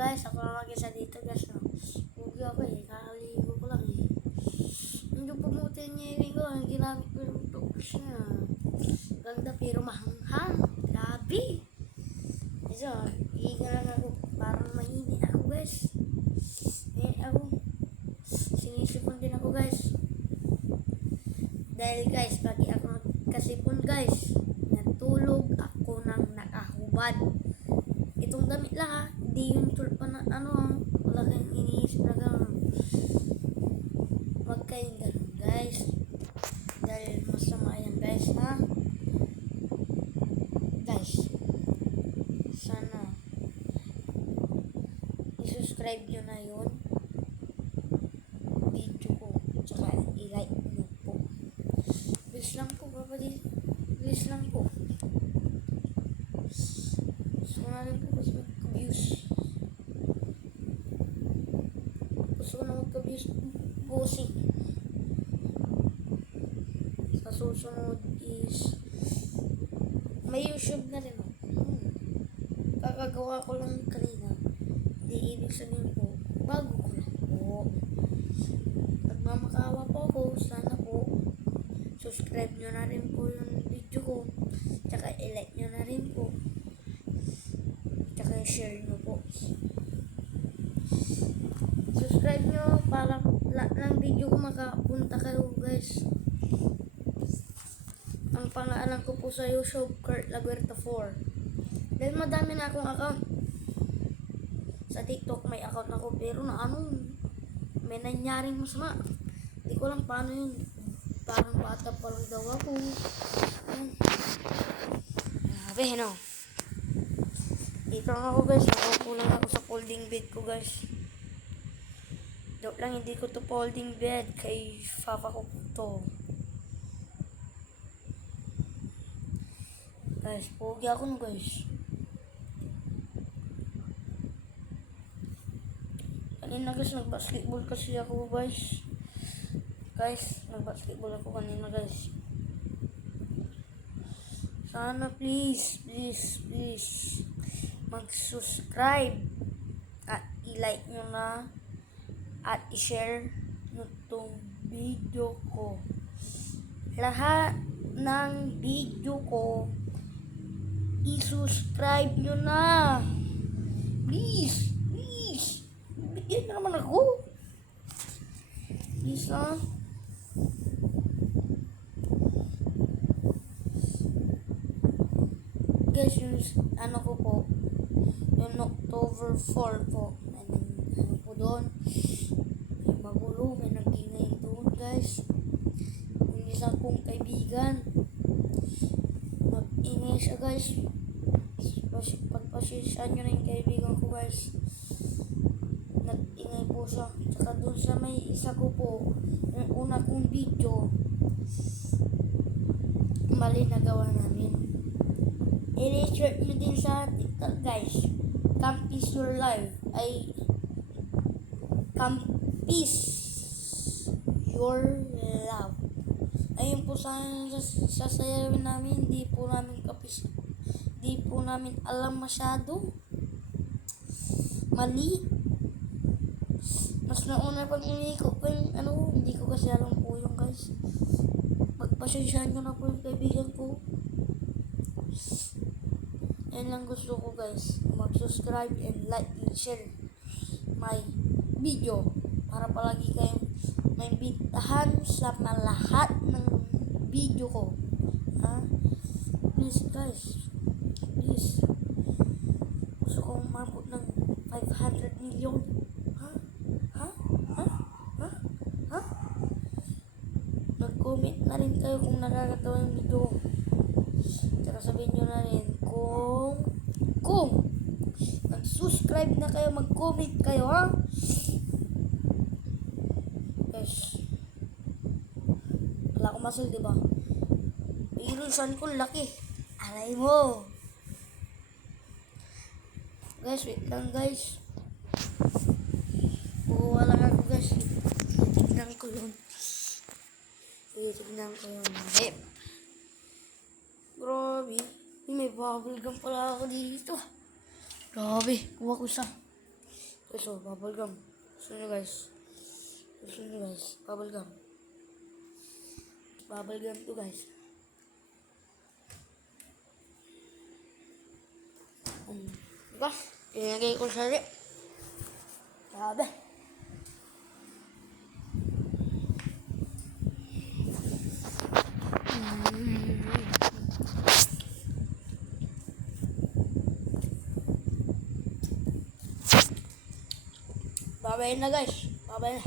guys, ako lang mag-isa dito guys, no. Huwag ako eh, kakaligo ko lang eh. Medyo pumuti niya ko, ang ginamit ko yung toothbrush niya. Ganda pero mahanghang, grabe. So, higa lang ako, parang mainit ako guys. Mainit ako. Sinisipon din ako guys. Dahil guys, pagi ako nagkasipon guys, natulog ako ng nakahubad. Itong damit lang ha, hindi yung tulpa na wala kayong iniisip na gano'n. Huwag kayong gano'n guys. Dahil masama yan guys ha. Guys, sana i-subscribe nyo na yun video ko, tsaka i-like nyo po. Please lang po kapatid, please lang po. Gusto ko na rin po kasi mag-views. Gusto ko na mag-views bossing. Sa susunod is may YouTube na rin ako. Kakagawa ko lang kanina. Di ibig sabihin po, bago ko lang po. Nagmamakaawa po ako, sana po subscribe nyo na rin po yung video ko. Tsaka i-like nyo na rin po. Tsaka share nyo po. Subscribe nyo para lahat ng video ko makapunta kayo guys. Ang pangalan ko po sa YouTube, Kurt Laguerta 4. Dahil madami na akong account. Sa TikTok may account ako pero may nangyaring masama. Hindi ko lang paano yun. Parang bata pa lang daw ako. Grabe no. Dito lang ako guys. Nakaupo lang ako sa folding bed ko guys. Joke lang, hindi ko to folding bed. Kay Papa ko to. Guys, pogi ako no guys. Kanina guys, nag-basketball kasi ako guys. Guys, nag-basketball ako kanina guys. Sana please mag-subscribe at i-like nyo na at i-share nyo tong video ko. Lahat ng video ko i-subscribe nyo na. Please. Bigyan nyo naman ako. Please ha. Guys, yung ko po, yung October 4 po, po doon, may magulo, may nag-ingay doon guys. Yung isa kong kaibigan, nag-ingay siya guys. Pagpasisyan nyo na yung kaibigan ko guys, nag-ingay po siya. Tsaka doon sa may isa ko po, yung una kong video, mali na gawa namin. I-research nyo din sa TikTok guys. Campis Your Life ay Campis Your Love. Ayun po sa sayawin namin. Di po namin alam masyado. Mali. Mas nauna pag umiko ko yung hindi ko kasi alam po yung guys. Magpasensyahan ko na po yung kaibigan ko. Yan lang gusto ko guys, mag-subscribe and like and share my video para palagi kayong maimbitahan sa lahat ng video ko. Please guys, please, gusto ko umabot ng 500 million. Mag-comment na rin kayo kung nakakatawa yung video. Tsaka sabihin nyo na rin kung mag-subscribe na kayo, mag-comment kayo ha. Guys, wala akong muscle diba? Pero saan ko laki? Alay mo. Guys, wait lang guys. Buwa lang ako guys. Tignan ko yun. Tignan ko yun. Grabe. May bubble gum pala ako dito. Grabe. Kuha ko isa. So, bubble gum. Gusto nyo guys. Bubble gum. Bubble gum to guys. Diba? Inagay ko sa rin. Sabi. Babay na guys. Babay na.